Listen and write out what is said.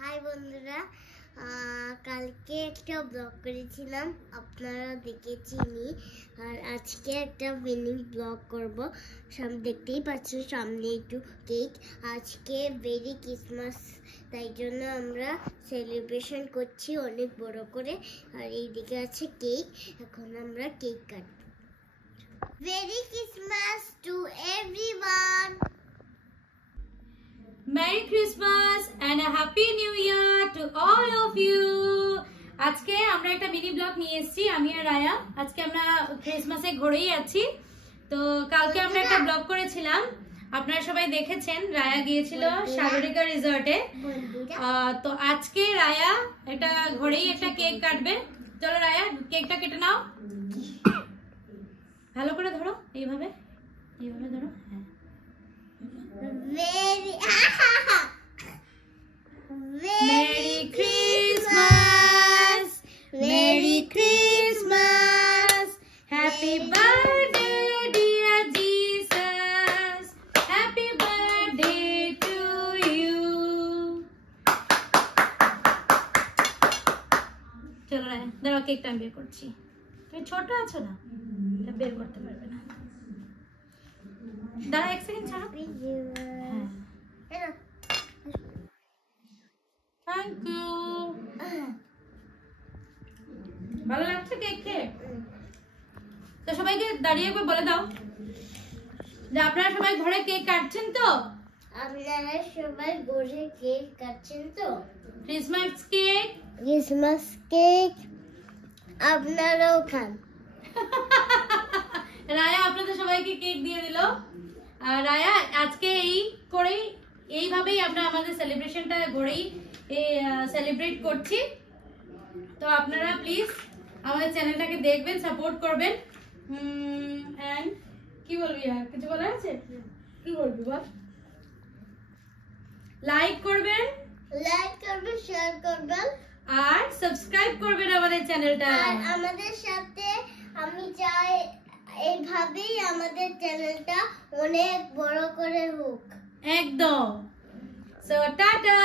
High বন্ধুরা, কালকে একটা ব্লগ করেছিলাম, আপনারা দেখেছিনি। আর আজকে একটা মিনি ব্লগ করব। দেখতেই পাচ্ছেন সামনে একটু কেক। আজকে মেরি ক্রিসমাস, তাই জন্য আমরা সেলিব্রেশন করছি অনেক বড় করে। আর এইদিকে আছে কেক, এখন আমরা কেক কাটব। Merry Christmas to everyone. Merry Christmas and a Happy New Year to all of you. আজকে আমরা একটা মিনি ব্লগ নিয়ে এসেছি, আমি আর রায়া। আজকে আমরা ক্রিসমাসে ঘুরেই আছি। তো কালকে আমরা একটা ব্লগ করেছিলাম, আপনারা সবাই দেখেছেন। রায়া গিয়েছিল সাগরিকা রিসর্টে। তো আজকে রায়া একটা ঘরেই একটা কেক কাটবে। চলো রায়া, কেকটা কেটে নাও। ভালো করে ধরো, এইভাবে এইভাবে ধরো। হ্যাঁ, Merry Christmas, Merry Christmas, Happy birthday dear Jesus, Happy birthday to you. চলো রায়, দাঁড়াও, কেকটা আমি বের করছি। তুমি ছোট আছো না, এটা বের করতে পারবে না। দাঁড়া, এক সেকেন্ড ছাড়ো। Thank you. ভালো লাগছে কেক খেয়ে? তো সবাইকে দাঁড়িয়ে একবার বলে দাও যে আপনারা সবাই ঘরে কেক কাটছেন তো? আপনারা সবাই ঘরে কেক কাটছেন তো? ক্রিসমাস কেক, ক্রিসমাস কেক আপনারাও খান। রায়া আপনাদের সবাইকে কেক দিয়ে দিল। আর রায়া আজকে এইভাবেই আমরা আমাদের সেলিব্রেশনটা ঘরেই সেলিব্রেট করছি। তো আপনারা প্লিজ আমাদের চ্যানেলটাকে দেখবেন, সাপোর্ট করবেন। এন্ড কি বলবি, আর কিছু বলার আছে? কি বলবি বল? লাইক করবেন, শেয়ার করবেন আর সাবস্ক্রাইব করবেন আমাদের চ্যানেলটা। আর আমাদের সাথে আমি চাই এইভাবেই আমাদের চ্যানেলটা অনেক বড় করে হোক। একদম। So tata.